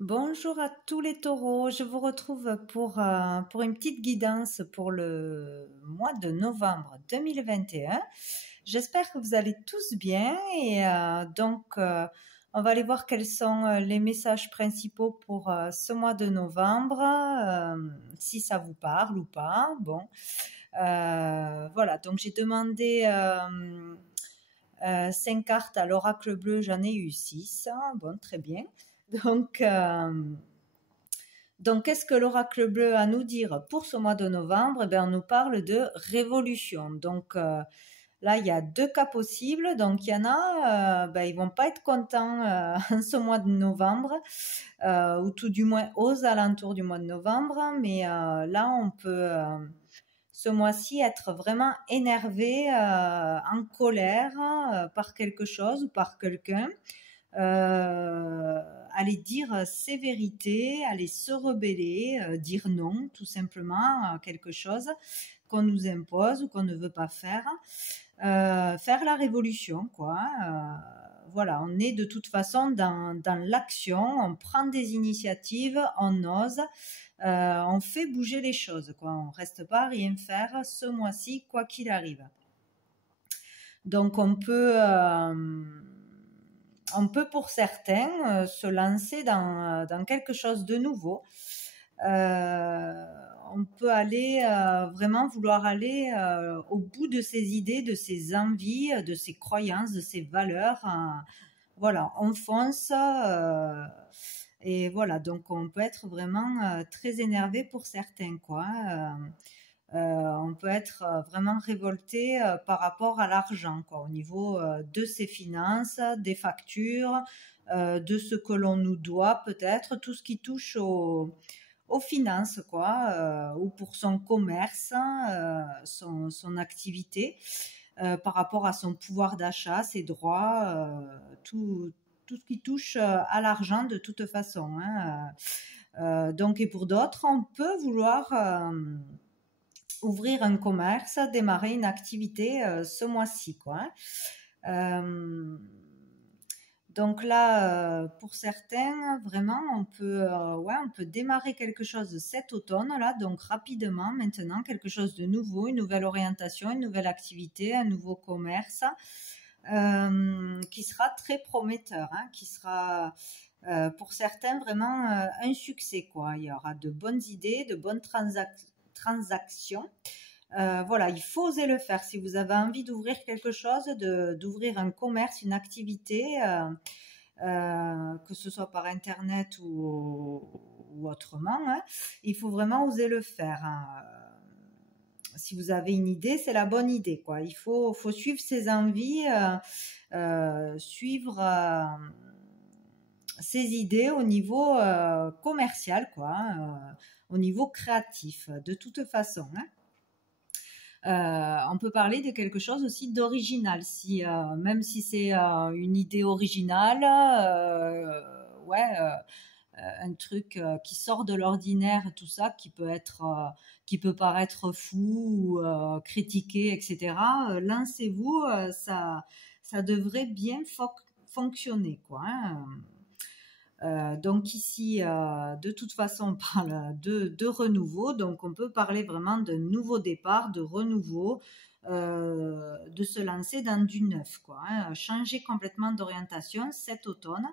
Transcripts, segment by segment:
Bonjour à tous les taureaux, je vous retrouve pour une petite guidance pour le mois de novembre 2021. J'espère que vous allez tous bien on va aller voir quels sont les messages principaux pour ce mois de novembre, si ça vous parle ou pas. Bon, voilà, donc j'ai demandé 5 cartes à l'oracle bleu, j'en ai eu 6. Bon, très bien. Donc, euh, donc, qu'est-ce que l'oracle bleu a à nous dire pour ce mois de novembre? Eh bien, on nous parle de révolution. Là, il y a deux cas possibles. Donc, il y en a, ils vont pas être contents en ce mois de novembre, ou tout du moins aux alentours du mois de novembre. Mais là, on peut ce mois-ci être vraiment énervé, en colère par quelque chose ou par quelqu'un. Aller dire ses vérités, aller se rebeller, dire non tout simplement à quelque chose qu'on nous impose ou qu'on ne veut pas faire. Faire la révolution, quoi. Voilà, on est de toute façon dans l'action, on prend des initiatives, on ose, on fait bouger les choses, quoi. On reste pas à rien faire ce mois-ci, quoi qu'il arrive. Donc on peut pour certains se lancer dans quelque chose de nouveau. On peut aller vraiment vouloir aller au bout de ses idées, de ses envies, de ses croyances, de ses valeurs. Voilà, on fonce. Et voilà, donc on peut être vraiment très énervé pour certains, quoi. On peut être vraiment révolté par rapport à l'argent, quoi, au niveau de ses finances, des factures, de ce que l'on nous doit peut-être, tout ce qui touche aux finances, quoi, ou pour son commerce, son activité, par rapport à son pouvoir d'achat, ses droits, tout ce qui touche à l'argent de toute façon, hein. Donc, et pour d'autres, on peut vouloir ouvrir un commerce, démarrer une activité ce mois-ci, quoi. Donc là, pour certains, vraiment, on peut démarrer quelque chose cet automne, là, donc rapidement, maintenant, quelque chose de nouveau, une nouvelle orientation, une nouvelle activité, un nouveau commerce, qui sera très prometteur, hein, qui sera pour certains vraiment un succès, quoi. Il y aura de bonnes idées, de bonnes transactions. Voilà, il faut oser le faire. Si vous avez envie d'ouvrir quelque chose, d'ouvrir un commerce, une activité, que ce soit par internet ou autrement, hein, il faut vraiment oser le faire, hein. Si vous avez une idée, c'est la bonne idée, quoi. Faut suivre ses envies, suivre ses idées au niveau commercial, quoi, hein, au niveau créatif, de toute façon, hein. On peut parler de quelque chose aussi d'original, si même si c'est une idée originale, un truc qui sort de l'ordinaire, tout ça, qui peut paraître fou ou critiqué, etc. Lancez-vous, ça devrait bien fonctionner, quoi, hein. Donc ici, de toute façon, on parle de renouveau, donc on peut parler vraiment de nouveau départ, de renouveau, de se lancer dans du neuf, quoi, hein, changer complètement d'orientation cet automne.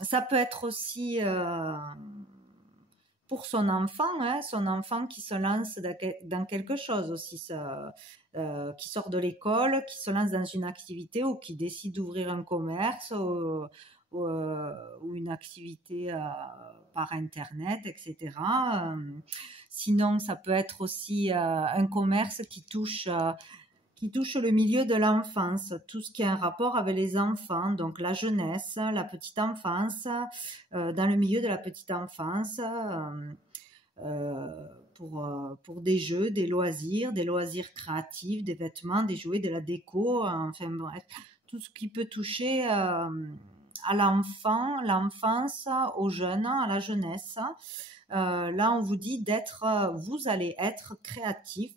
Ça peut être aussi pour son enfant qui se lance dans quelque chose aussi, qui sort de l'école, qui se lance dans une activité ou qui décide d'ouvrir un commerce ou une activité par Internet, etc. Sinon, ça peut être aussi un commerce qui touche le milieu de l'enfance, tout ce qui a un rapport avec les enfants, donc la jeunesse, la petite enfance, dans le milieu de la petite enfance, pour des jeux, des loisirs créatifs, des vêtements, des jouets, de la déco, enfin bref, tout ce qui peut toucher à l'enfant, l'enfance, aux jeunes, à la jeunesse. Là, on vous dit vous allez être créatif,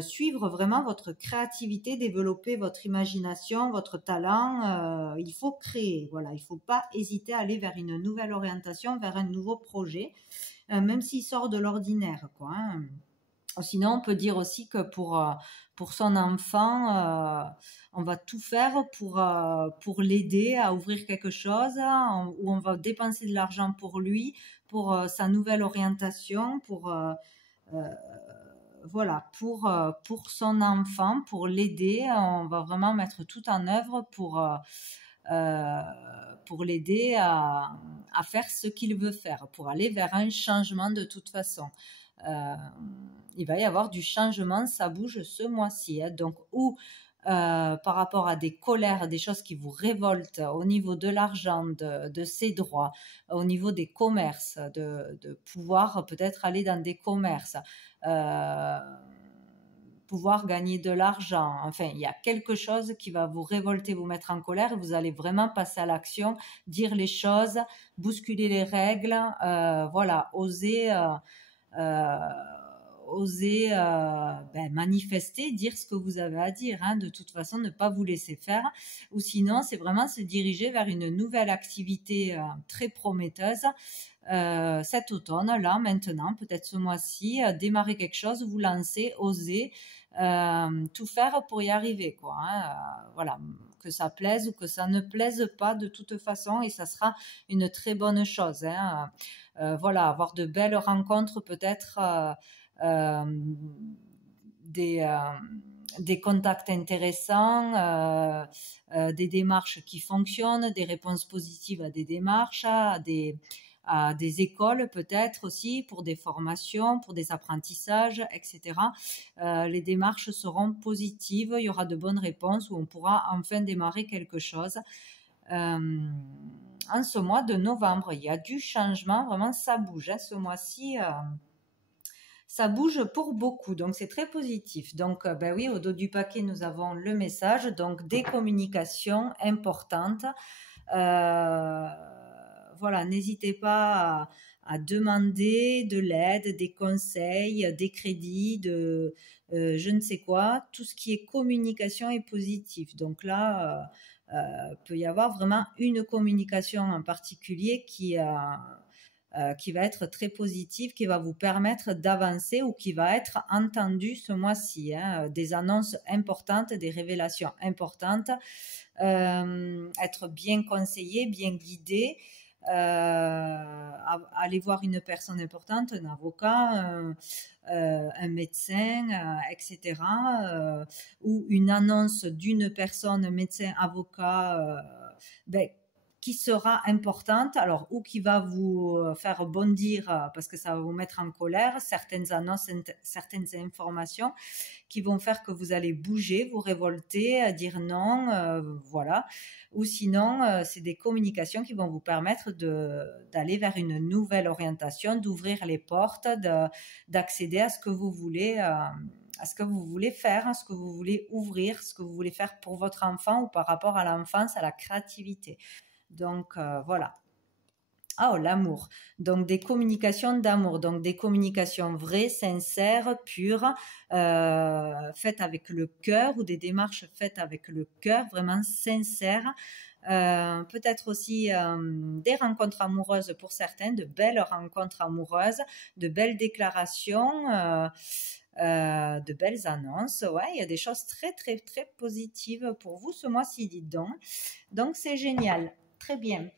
suivre vraiment votre créativité, développer votre imagination, votre talent. Il faut créer, voilà. Il faut pas hésiter à aller vers une nouvelle orientation, vers un nouveau projet, même s'il sort de l'ordinaire, quoi, hein. Sinon, on peut dire aussi que pour son enfant, on va tout faire pour l'aider à ouvrir quelque chose, où on va dépenser de l'argent pour lui, pour sa nouvelle orientation, euh, pour son enfant, pour l'aider. On va vraiment mettre tout en œuvre euh, pour l'aider à faire ce qu'il veut faire, pour aller vers un changement de toute façon. Il va y avoir du changement, ça bouge ce mois-ci, hein. Donc, par rapport à des colères, des choses qui vous révoltent au niveau de l'argent, de ses droits, au niveau des commerces, de pouvoir peut-être aller dans des commerces, pouvoir gagner de l'argent. Enfin, il y a quelque chose qui va vous révolter, vous mettre en colère, et vous allez vraiment passer à l'action, dire les choses, bousculer les règles, oser manifester, dire ce que vous avez à dire, hein. De toute façon, ne pas vous laisser faire, ou sinon, c'est vraiment se diriger vers une nouvelle activité très prometteuse cet automne, là, maintenant, peut-être ce mois-ci, démarrer quelque chose, vous lancer, oser, tout faire pour y arriver, quoi, hein. Voilà, que ça plaise ou que ça ne plaise pas de toute façon, et ça sera une très bonne chose, hein. Voilà, avoir de belles rencontres, peut-être des contacts intéressants, des démarches qui fonctionnent, des réponses positives à des démarches, à des écoles peut-être aussi, pour des formations, pour des apprentissages, etc. Les démarches seront positives, il y aura de bonnes réponses où on pourra enfin démarrer quelque chose. En ce mois de novembre, il y a du changement, vraiment ça bouge, hein, ce mois-ci. Ça bouge pour beaucoup, donc c'est très positif. Donc, ben oui, au dos du paquet, nous avons le message, donc des communications importantes. Voilà, n'hésitez pas à demander de l'aide, des conseils, des crédits, je ne sais quoi. Tout ce qui est communication est positif. Donc là, peut y avoir vraiment une communication en particulier qui va être très positive, qui va vous permettre d'avancer ou qui va être entendue ce mois-ci, hein. Des annonces importantes, des révélations importantes, être bien conseillé, bien guidé, aller voir une personne importante, un avocat, un médecin, etc. Ou une annonce d'une personne, médecin, avocat, qui sera importante, alors, ou qui va vous faire bondir parce que ça va vous mettre en colère, certaines annonces, certaines informations qui vont faire que vous allez bouger, vous révolter, dire non, voilà. Ou sinon, c'est des communications qui vont vous permettre d'aller vers une nouvelle orientation, d'ouvrir les portes, d'accéder à ce que vous voulez, à ce que vous voulez faire, à ce que vous voulez ouvrir, ce que vous voulez faire pour votre enfant ou par rapport à l'enfance, à la créativité. Donc, voilà. Oh, l'amour. Donc, des communications d'amour. Donc, des communications vraies, sincères, pures, faites avec le cœur, ou des démarches faites avec le cœur, vraiment sincères. Peut-être aussi des rencontres amoureuses pour certains, de belles rencontres amoureuses, de belles déclarations, de belles annonces. Ouais, il y a des choses très, très, très positives pour vous ce mois-ci, dites donc. Donc, c'est génial. Très bien.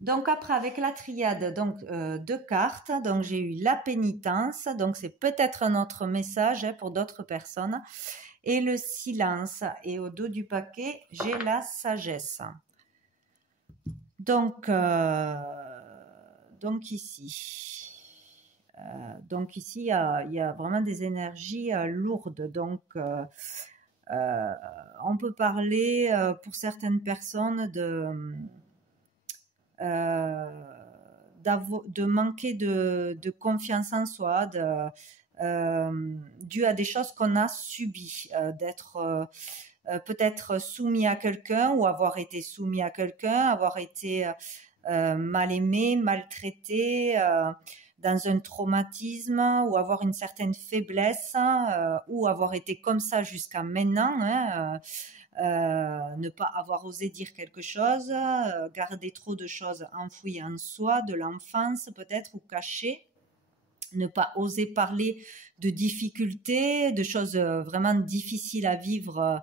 Donc après, avec la triade, donc deux cartes, donc j'ai eu la pénitence, donc c'est peut-être un autre message, hein, pour d'autres personnes, et le silence. Et au dos du paquet, j'ai la sagesse. Donc ici, il y a vraiment des énergies lourdes. Donc on peut parler pour certaines personnes de manquer de confiance en soi, dû à des choses qu'on a subies, d'être peut-être soumis à quelqu'un, ou avoir été soumis à quelqu'un, avoir été mal aimé, maltraité, dans un traumatisme ou avoir une certaine faiblesse ou avoir été comme ça jusqu'à maintenant, hein, ne pas avoir osé dire quelque chose, garder trop de choses enfouies en soi, de l'enfance peut-être ou cachées, ne pas oser parler de difficultés, de choses vraiment difficiles à vivre,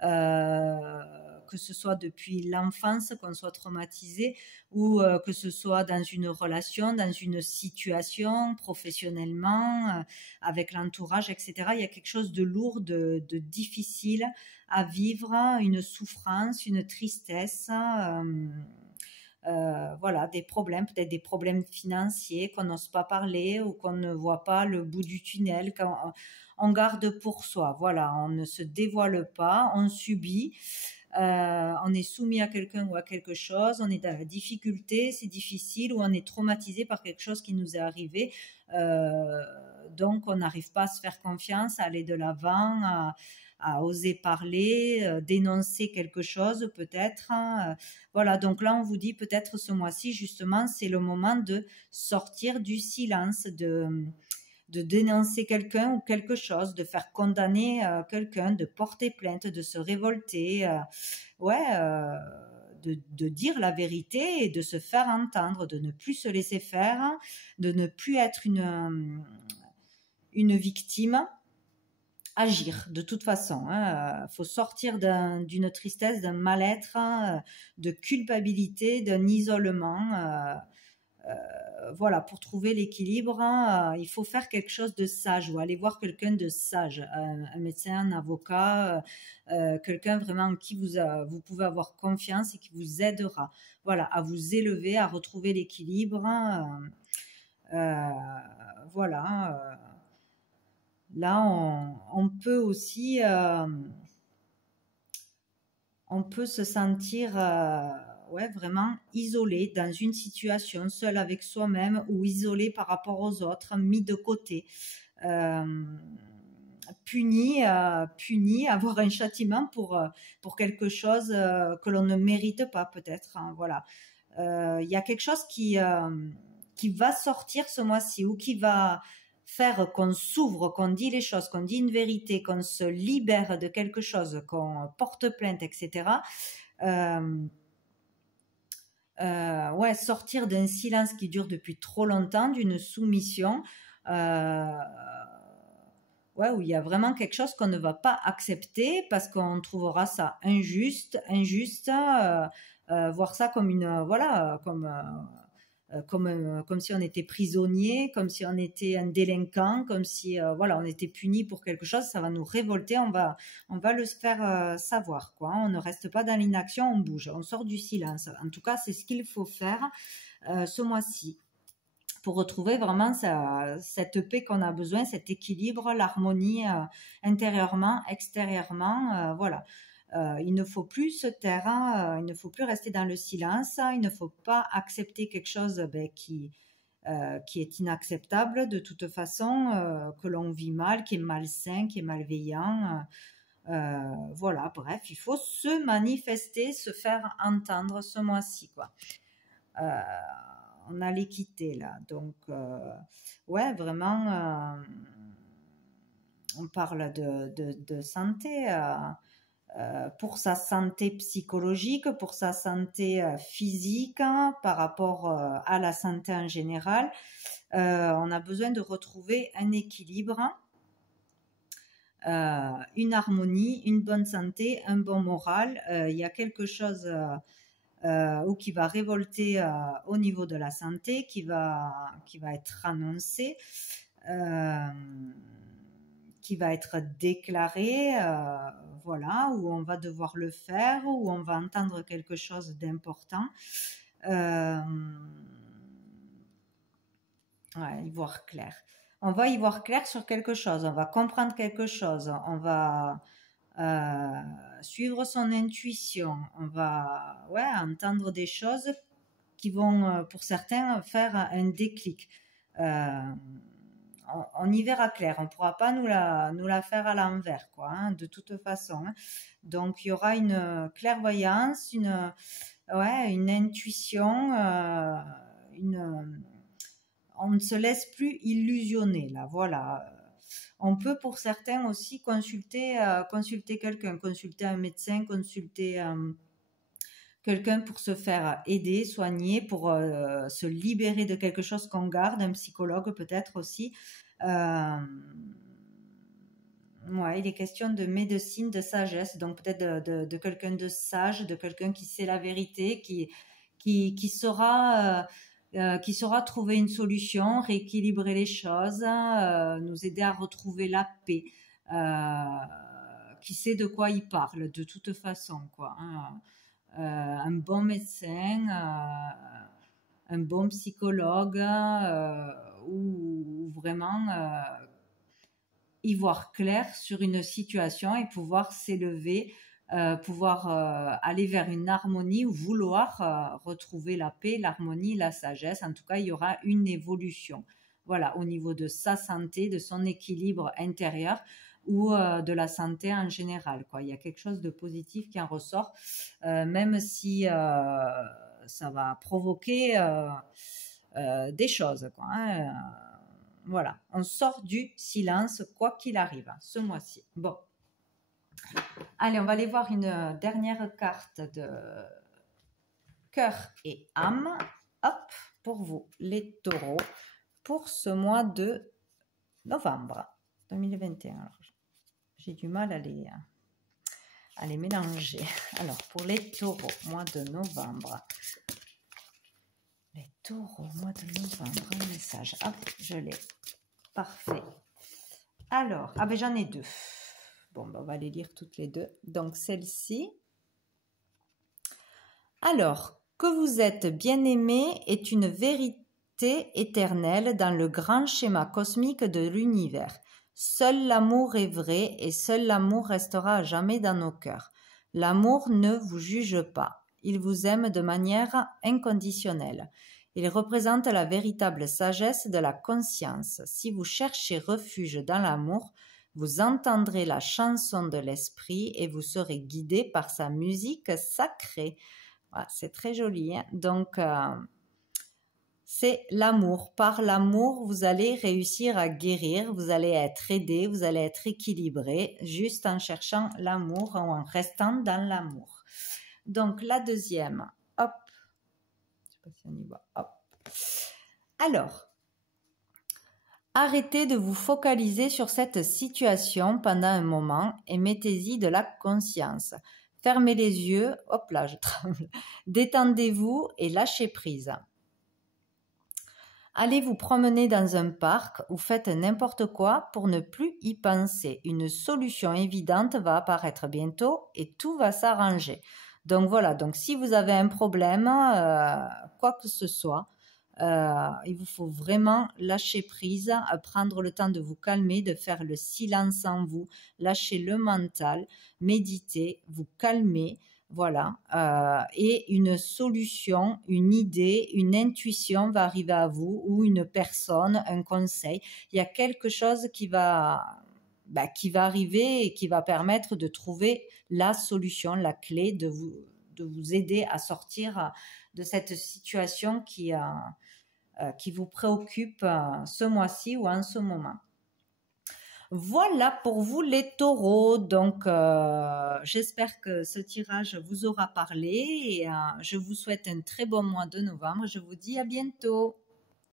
que ce soit depuis l'enfance, qu'on soit traumatisé, ou que ce soit dans une relation, dans une situation, professionnellement, avec l'entourage, etc. Il y a quelque chose de lourd, de difficile à vivre, une souffrance, une tristesse. Voilà, des problèmes, peut-être des problèmes financiers qu'on n'ose pas parler ou qu'on ne voit pas le bout du tunnel, qu'on garde pour soi. Voilà, on ne se dévoile pas, on subit, on est soumis à quelqu'un ou à quelque chose, on est dans la difficulté, c'est difficile, ou on est traumatisé par quelque chose qui nous est arrivé. Donc, on n'arrive pas à se faire confiance, à aller de l'avant, à oser parler, dénoncer quelque chose peut-être. Voilà, donc là on vous dit peut-être ce mois-ci justement c'est le moment de sortir du silence, de dénoncer quelqu'un ou quelque chose, de faire condamner quelqu'un, de porter plainte, de se révolter, de dire la vérité et de se faire entendre, de ne plus se laisser faire, de ne plus être une victime. Agir de toute façon. Faut sortir d'une tristesse, d'un mal-être, de culpabilité, d'un isolement. Voilà, pour trouver l'équilibre, il faut faire quelque chose de sage ou aller voir quelqu'un de sage, un médecin, un avocat, quelqu'un vraiment en qui vous pouvez avoir confiance et qui vous aidera. Voilà, à vous élever, à retrouver l'équilibre. Voilà. Là, on peut aussi, on peut se sentir vraiment isolé dans une situation, seul avec soi-même ou isolé par rapport aux autres, mis de côté, puni, avoir un châtiment pour quelque chose que l'on ne mérite pas peut-être. Hein, voilà. Il y a quelque chose qui va sortir ce mois-ci ou qui va faire qu'on s'ouvre, qu'on dit les choses, qu'on dit une vérité, qu'on se libère de quelque chose, qu'on porte plainte, etc. Sortir d'un silence qui dure depuis trop longtemps, d'une soumission, où il y a vraiment quelque chose qu'on ne va pas accepter parce qu'on trouvera ça injuste, voir ça comme comme si on était prisonnier, comme si on était un délinquant, comme si on était puni pour quelque chose, ça va nous révolter, on va le faire savoir, quoi. On ne reste pas dans l'inaction, on bouge, on sort du silence. En tout cas, c'est ce qu'il faut faire ce mois-ci pour retrouver vraiment cette paix qu'on a besoin, cet équilibre, l'harmonie intérieurement, extérieurement, voilà. Il ne faut plus se taire, il ne faut plus rester dans le silence, il ne faut pas accepter quelque chose qui est inacceptable de toute façon, que l'on vit mal, qui est malsain, qui est malveillant. Voilà, bref, il faut se manifester, se faire entendre ce mois-ci, quoi. On a l'équité là, donc vraiment, on parle de santé. Pour sa santé psychologique, pour sa santé physique, hein, par rapport à la santé en général. On a besoin de retrouver un équilibre, une harmonie, une bonne santé, un bon moral. Il y a quelque chose qui va révolter au niveau de la santé, qui va être annoncé. Qui va être déclaré, où on va devoir le faire, où on va entendre quelque chose d'important. Y voir clair. On va y voir clair sur quelque chose, on va comprendre quelque chose, on va suivre son intuition, on va entendre des choses qui vont, pour certains, faire un déclic. On y verra clair, on ne pourra pas nous la faire à l'envers, quoi, hein, de toute façon. Donc, il y aura une clairvoyance, une intuition, on ne se laisse plus illusionner là, voilà. On peut pour certains aussi consulter quelqu'un, consulter un médecin, consulter quelqu'un pour se faire aider, soigner, pour se libérer de quelque chose qu'on garde, un psychologue peut-être aussi. Ouais, il est question de médecine, de sagesse, donc peut-être de quelqu'un de sage, de quelqu'un qui sait la vérité, qui saura trouver une solution, rééquilibrer les choses, nous aider à retrouver la paix, qui sait de quoi il parle de toute façon, quoi. Hein. Un bon médecin, un bon psychologue, ou vraiment y voir clair sur une situation et pouvoir s'élever, pouvoir aller vers une harmonie ou vouloir retrouver la paix, l'harmonie, la sagesse. En tout cas, il y aura une évolution. Voilà, au niveau de sa santé, de son équilibre intérieur ou de la santé en général, quoi. Il y a quelque chose de positif qui en ressort, même si ça va provoquer des choses, quoi. Hein. Voilà, on sort du silence quoi qu'il arrive ce mois-ci. Bon, allez, on va aller voir une dernière carte de cœur et âme. Hop, pour vous, les taureaux, pour ce mois de novembre 2021. Alors, j'ai du mal à les mélanger. Alors, pour les taureaux, mois de novembre. Les taureaux, mois de novembre, un message. Hop, je l'ai. Parfait. Alors, ah ben j'en ai deux. Bon, ben on va les lire toutes les deux. Donc, celle-ci. Alors, que vous êtes bien-aimé est une vérité éternelle dans le grand schéma cosmique de l'univers. Seul l'amour est vrai et seul l'amour restera à jamais dans nos cœurs. L'amour ne vous juge pas. Il vous aime de manière inconditionnelle. Il représente la véritable sagesse de la conscience. Si vous cherchez refuge dans l'amour, vous entendrez la chanson de l'esprit et vous serez guidé par sa musique sacrée. Voilà, c'est très joli. Hein. Donc, c'est l'amour. Par l'amour, vous allez réussir à guérir, vous allez être aidé, vous allez être équilibré, juste en cherchant l'amour ou en restant dans l'amour. Donc, la deuxième, hop. Je ne sais pas si on y voit. Hop. Alors, arrêtez de vous focaliser sur cette situation pendant un moment et mettez-y de la conscience. Fermez les yeux, hop là, je tremble. Détendez-vous et lâchez prise. Allez vous promener dans un parc ou faites n'importe quoi pour ne plus y penser. Une solution évidente va apparaître bientôt et tout va s'arranger. Donc voilà, donc si vous avez un problème, quoi que ce soit, il vous faut vraiment lâcher prise, prendre le temps de vous calmer, de faire le silence en vous, lâcher le mental, méditer, vous calmer, voilà, et une solution, une idée, une intuition va arriver à vous, ou une personne, un conseil. Il y a quelque chose qui va arriver et qui va permettre de trouver la solution, la clé de vous aider à sortir de cette situation qui vous préoccupe ce mois-ci ou en ce moment. Voilà pour vous les taureaux. Donc, j'espère que ce tirage vous aura parlé et je vous souhaite un très bon mois de novembre. Je vous dis à bientôt.